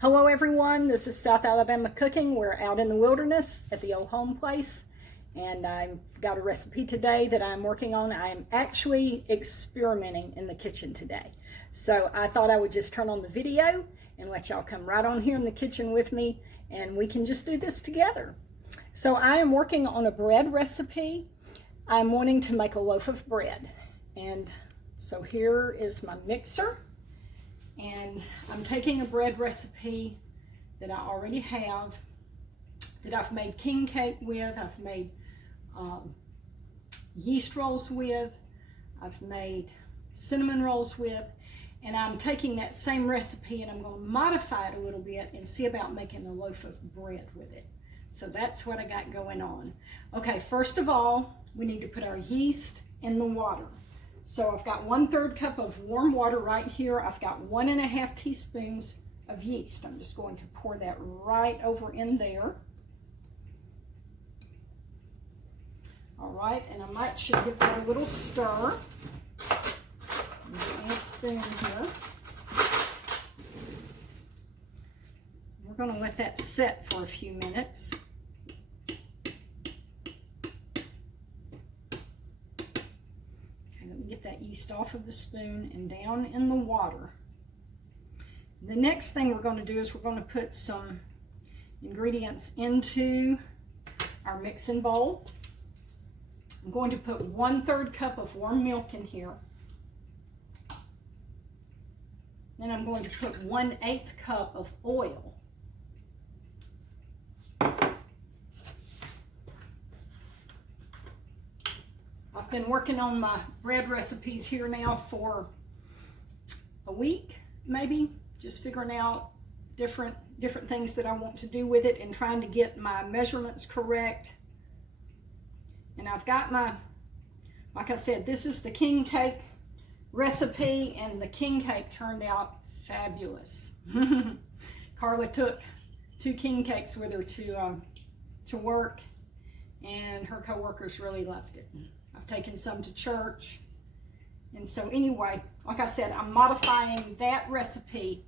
Hello everyone, this is South Alabama Cooking. We're out in the wilderness at the old home place, and I've got a recipe today that I'm working on. I am actually experimenting in the kitchen today. So I thought I would just turn on the video and let y'all come right on here in the kitchen with me, and we can just do this together. So I am working on a bread recipe. I'm wanting to make a loaf of bread. And so here is my mixer. And I'm taking a bread recipe that I already have, that I've made king cake with, I've made yeast rolls with, I've made cinnamon rolls with, and I'm taking that same recipe and I'm going to modify it a little bit and see about making a loaf of bread with it. So that's what I got going on. Okay, first of all, we need to put our yeast in the water. So I've got 1/3 cup of warm water right here. I've got 1½ teaspoons of yeast. I'm just going to pour that right over in there. All right, and I should give that a little stir. I'm getting a spoon here. We're going to let that set for a few minutes. Get that yeast off of the spoon and down in the water. The next thing we're going to do is we're going to put some ingredients into our mixing bowl. I'm going to put 1/3 cup of warm milk in here. Then I'm going to put 1/8 cup of oil. I've been working on my bread recipes here now for a week, maybe, just figuring out different things that I want to do with it and trying to get my measurements correct. And I've got my, like I said, this is the king cake recipe, and the king cake turned out fabulous. Carla took 2 king cakes with her to work, and her co-workers really loved it. I've taken some to church. And so anyway, like I said, I'm modifying that recipe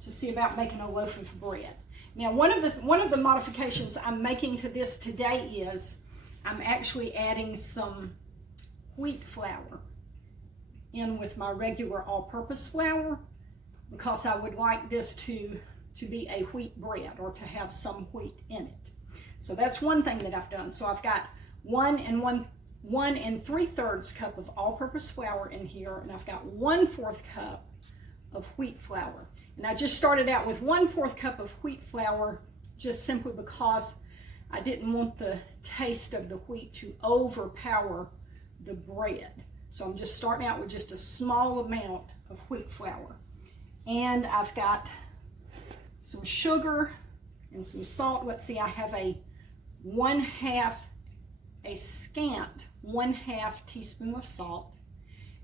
to see about making a loaf of bread. Now, one of the modifications I'm making to this today is I'm actually adding some wheat flour in with my regular all-purpose flour, because I would like this to be a wheat bread, or to have some wheat in it. So that's one thing that I've done. So I've got 1 3/4 cup of all-purpose flour in here, and I've got 1/4 cup of wheat flour. And I just started out with 1/4 cup of wheat flour, just simply because I didn't want the taste of the wheat to overpower the bread. So I'm just starting out with just a small amount of wheat flour. And I've got some sugar and some salt. Let's see, I have a scant 1/2 teaspoon of salt,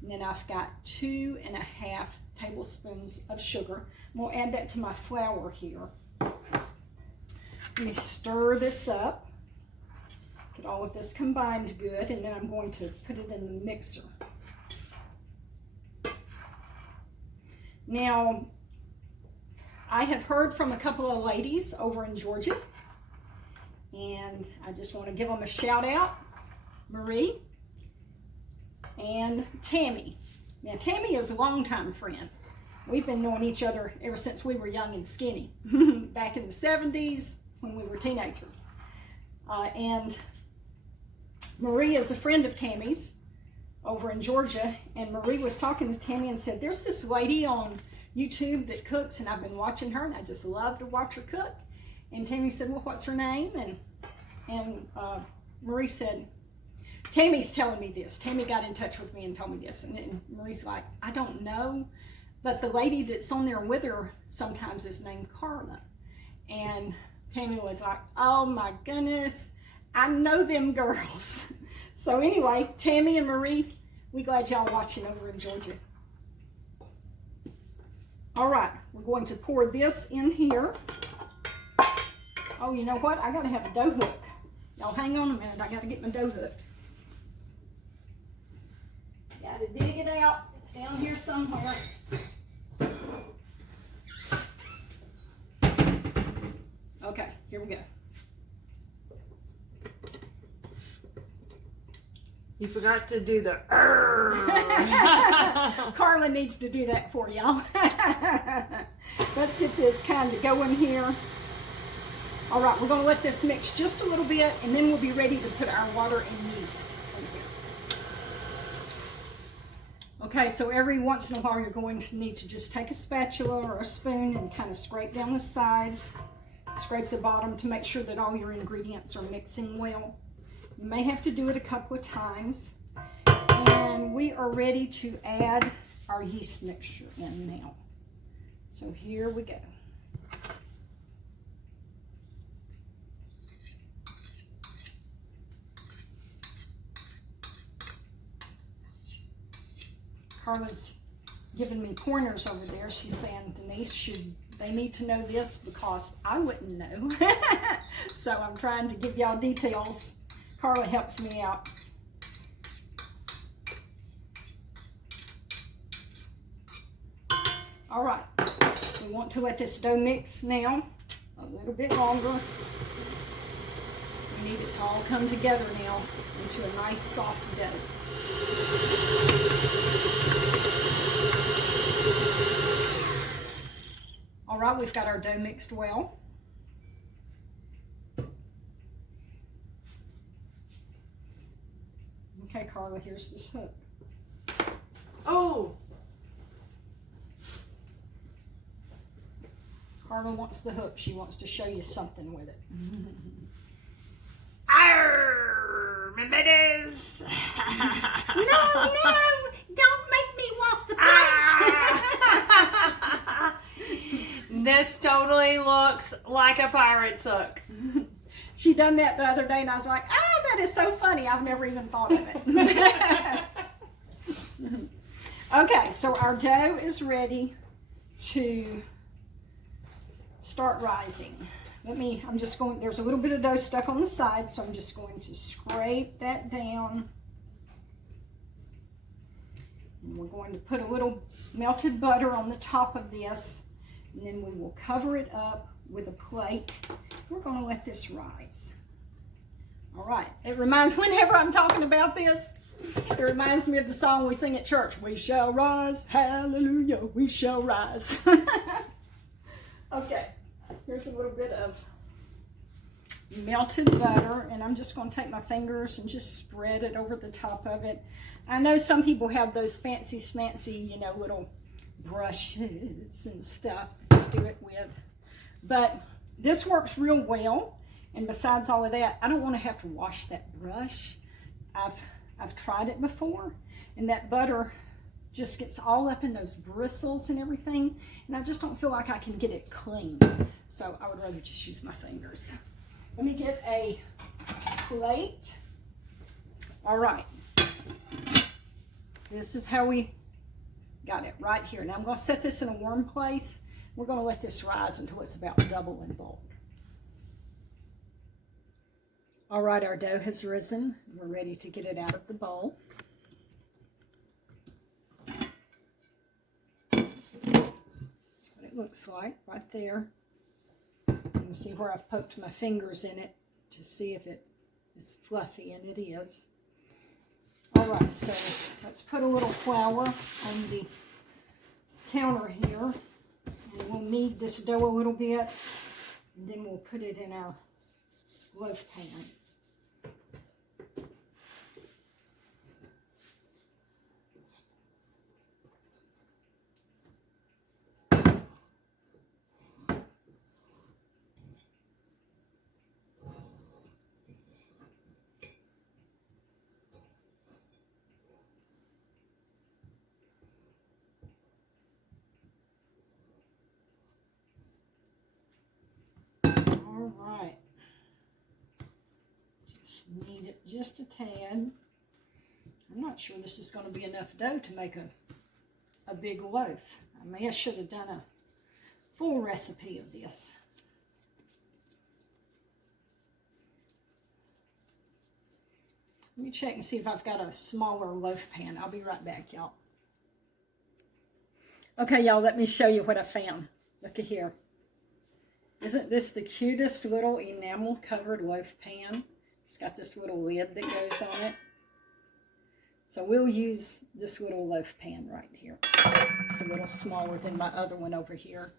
and then I've got 2½ tablespoons of sugar. I'm going to add that to my flour here. Let me stir this up, get all of this combined good, and then I'm going to put it in the mixer. Now, I have heard from a couple of ladies over in Georgia, and I just want to give them a shout out, Marie and Tammy. Now, Tammy is a longtime friend. We've been knowing each other ever since we were young and skinny, back in the 70s when we were teenagers. And Marie is a friend of Tammy's over in Georgia, and Marie was talking to Tammy and said, there's this lady on YouTube that cooks, and I've been watching her, and I just love to watch her cook. And Tammy said, well, what's her name? And Marie said, Tammy's telling me this. Tammy got in touch with me and told me this. And Marie's like, I don't know, but the lady that's on there with her sometimes is named Carla. And Tammy was like, oh my goodness, I know them girls. So anyway, Tammy and Marie, we glad y'all watching over in Georgia. All right, we're going to pour this in here. Oh, you know what? I gotta have a dough hook. Y'all hang on a minute, I gotta get my dough hook. Gotta dig it out. It's down here somewhere. we go. You forgot to do the Carla needs to do that for y'all. Let's get this kind of going here. All right, we're going to let this mix just a little bit, and then we'll be ready to put our water and yeast in here. Okay, so every once in a while you're going to need to just take a spatula or a spoon and kind of scrape down the sides, scrape the bottom to make sure that all your ingredients are mixing well. You may have to do it a couple of times. And we are ready to add our yeast mixture in now. So here we go. Carla's giving me pointers over there. She's saying, Denise, they need to know this because I wouldn't know. So I'm trying to give y'all details. Carla helps me out. All right, we want to let this dough mix now a little bit longer. We need it to all come together now into a nice soft dough. All right, we've got our dough mixed well. Okay, Carla, here's this hook. Oh! Carla wants the hook. She wants to show you something with it. Arr, my ladies. No, don't make me walk the plank. This totally looks like a pirate's hook. She done that the other day, and I was like, oh, that is so funny. I've never even thought of it. Okay, so our dough is ready to start rising. There's a little bit of dough stuck on the side, so I'm just going to scrape that down. And we're going to put a little melted butter on the top of this, and then we will cover it up with a plate. We're going to let this rise. All right, whenever I'm talking about this, it reminds me of the song we sing at church. We shall rise, hallelujah, we shall rise. Okay, here's a little bit of melted butter, and I'm just going to take my fingers and just spread it over the top of it. I know some people have those fancy schmancy, little brushes and stuff that they do it with, but this works real well. And besides all of that, I don't want to have to wash that brush. I've tried it before, and that butter just gets all up in those bristles and everything, and I just don't feel like I can get it clean. So I would rather just use my fingers. Let me get a plate. All right. This is how we got it right here. Now I'm going to set this in a warm place. We're going to let this rise until it's about double in bulk. All right, our dough has risen. We're ready to get it out of the bowl. That's what it looks like right there. You can see where I've poked my fingers in it to see if it is fluffy, and it is. All right, so let's put a little flour on the counter here, and we'll knead this dough a little bit, and then we'll put it in our loaf pan. All right. Just knead it just a tad. I'm not sure this is going to be enough dough to make a big loaf. I should have done a full recipe of this. Let me check and see if I've got a smaller loaf pan. I'll be right back, y'all. Okay, y'all, let me show you what I found. Look at here. Isn't this the cutest little enamel covered loaf pan? It's got this little lid that goes on it. So we'll use this little loaf pan right here. It's a little smaller than my other one over here.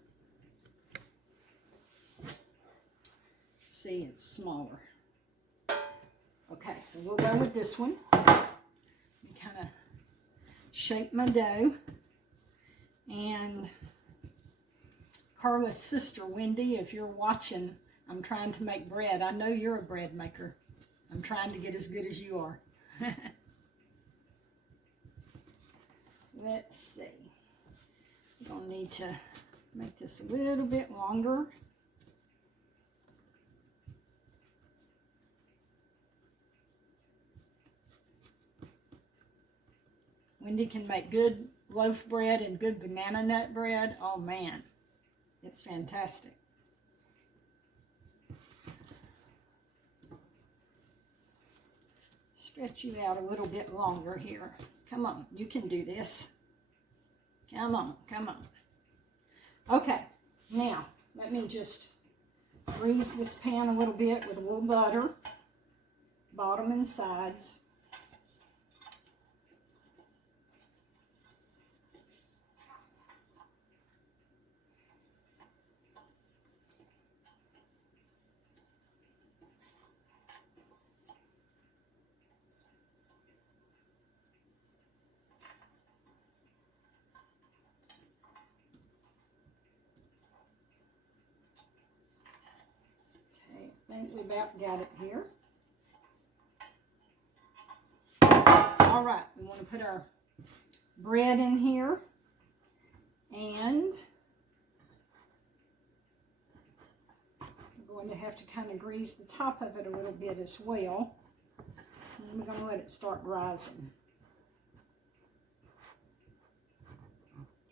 See, it's smaller. Okay, so we'll go with this one. Kind of shape my dough. And Carla's sister, Wendy, if you're watching, I'm trying to make bread. I know you're a bread maker. I'm trying to get as good as you are. Let's see. We're going to need to make this a little bit longer. Wendy can make good loaf bread and good banana nut bread. Oh man, it's fantastic. Stretch you out a little bit longer here. Come on, you can do this. Come on, come on. Okay, now let me just grease this pan a little bit with a little butter, bottom and sides. I think we about got it here. All right, we want to put our bread in here, and we're going to have to kind of grease the top of it a little bit as well. And we're going to let it start rising.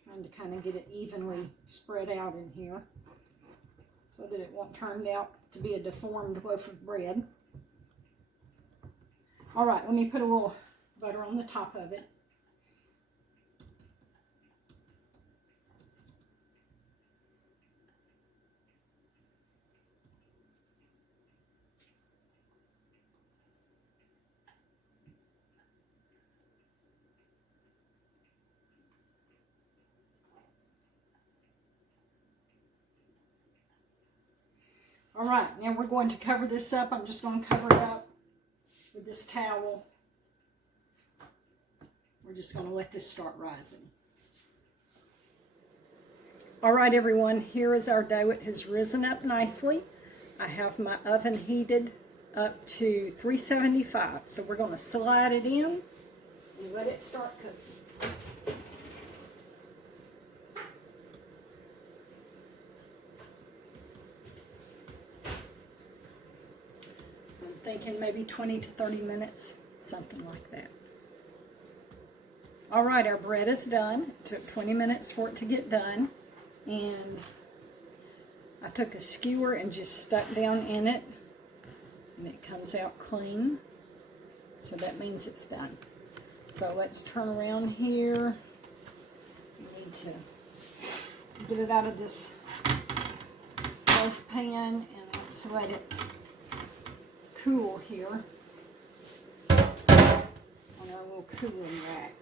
Trying to kind of get it evenly spread out in here so that it won't turn out to be a deformed loaf of bread. All right, let me put a little butter on the top of it. All right, now we're going to cover this up. I'm just going to cover it up with this towel. We're just going to let this start rising. All right, everyone, here is our dough. It has risen up nicely. I have my oven heated up to 375. So we're going to slide it in and let it start cooking. Thinking maybe 20 to 30 minutes, something like that. All right, our bread is done. It took 20 minutes for it to get done. And I took a skewer and just stuck down in it. And it comes out clean. So that means it's done. So let's turn around here. We need to get it out of this loaf pan and let's let it cool here on our little cooling rack.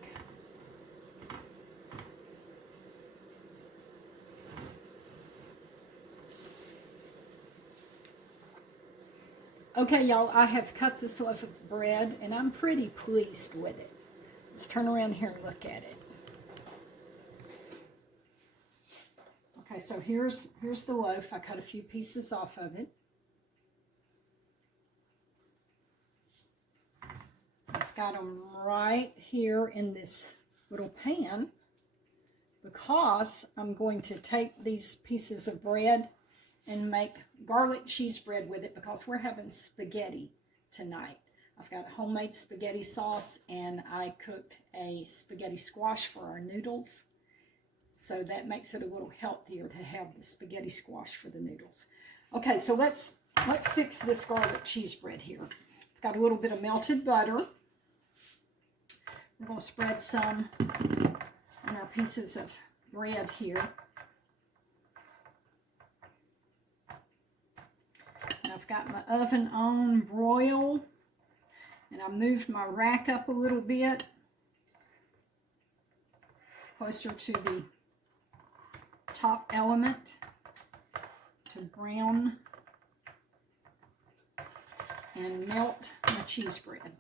Okay, y'all, I have cut this loaf of bread and I'm pretty pleased with it. Let's turn around here and look at it. Okay, so here's the loaf. I cut a few pieces off of it. I've got them right here in this little pan because I'm going to take these pieces of bread and make garlic cheese bread with it because we're having spaghetti tonight. I've got homemade spaghetti sauce and I cooked a spaghetti squash for our noodles. So that makes it a little healthier to have the spaghetti squash for the noodles. Okay, so let's fix this garlic cheese bread here. I've got a little bit of melted butter. We're going to spread some on our pieces of bread here. I've got my oven on broil, and I moved my rack up a little bit closer to the top element to brown and melt my cheese bread.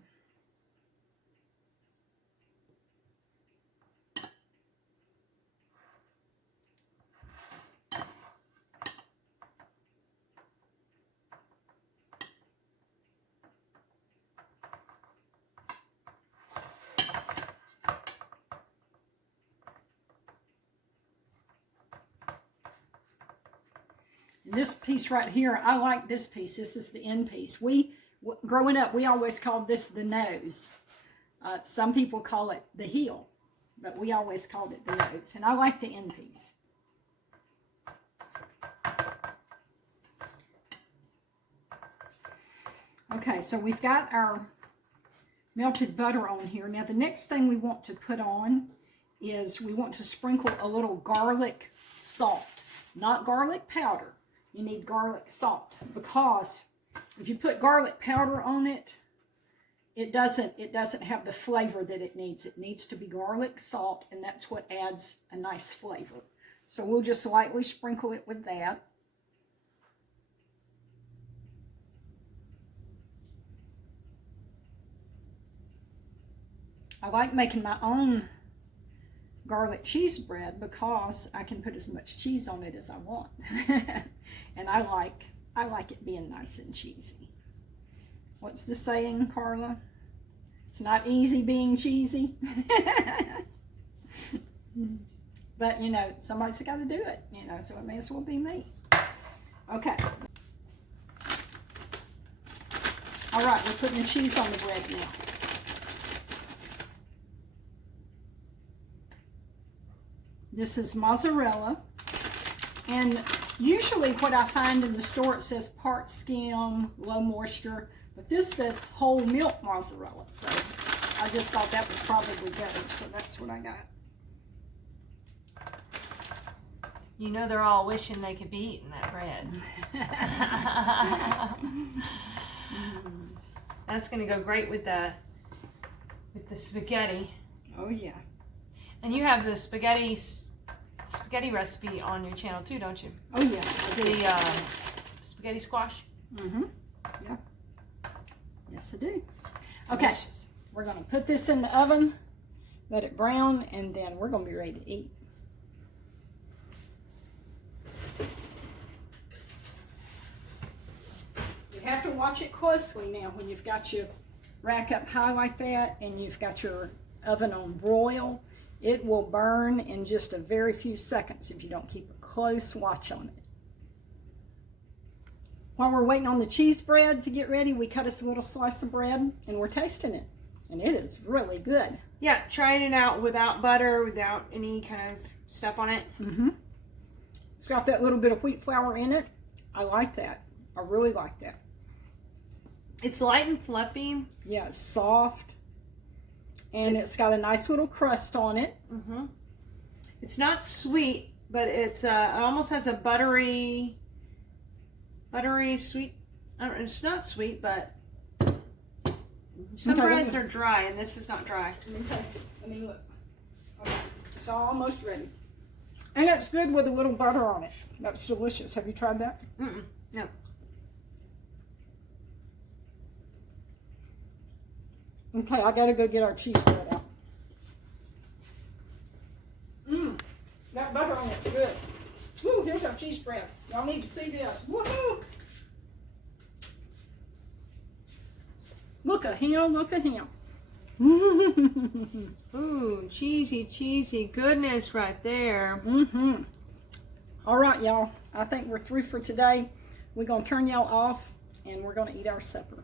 This piece right here, I like this piece. This is the end piece. Growing up, we always called this the nose. Some people call it the heel, but we always called it the nose. And I like the end piece. Okay, so we've got our melted butter on here. Now the next thing we want to put on is we want to sprinkle a little garlic salt, not garlic powder. You need garlic salt, because if you put garlic powder on it, it doesn't have the flavor that it needs. It needs to be garlic salt, and that's what adds a nice flavor. So we'll just lightly sprinkle it with that. I like making my own garlic cheese bread because I can put as much cheese on it as I want. And I like it being nice and cheesy. What's the saying, Carla? It's not easy being cheesy. But you know, somebody's got to do it, you know, so it may as well be me. Okay. All right, we're putting the cheese on the bread now. This is mozzarella, and usually what I find in the store, it says part skim, low moisture, but this says whole milk mozzarella, so I just thought that was probably better, so that's what I got. You know they're all wishing they could be eating that bread. That's going to go great with the spaghetti. Oh yeah. And you have the spaghetti recipe on your channel too, don't you? Oh yes. The spaghetti squash. Mm-hmm. Yeah. Yes, I do. Okay. Delicious. We're going to put this in the oven, let it brown, and then we're going to be ready to eat. You have to watch it closely now when you've got your rack up high like that and you've got your oven on broil. It will burn in just a very few seconds if you don't keep a close watch on it. While we're waiting on the cheese bread to get ready, we cut us a little slice of bread and we're tasting it. And it is really good. Yeah, trying it out without butter, without any kind of stuff on it. Mm-hmm. It's got that little bit of wheat flour in it. I like that. I really like that. It's light and fluffy. Yeah, it's soft. And it's got a nice little crust on it. Mm-hmm. It's not sweet, but it almost has a buttery sweet. It's not sweet, but some breads are dry, and this is not dry. Let me taste it. Let me look. Okay, it's almost ready. And it's good with a little butter on it. That's delicious. Have you tried that? Mm-mm. No. Okay, I gotta go get our cheese bread out. That butter on it's good. Woo, here's our cheese bread. Y'all need to see this. Woohoo! Look at him, look at him. Ooh, cheesy goodness right there. Mm-hmm. All right, y'all. I think we're through for today. We're gonna turn y'all off and we're gonna eat our supper.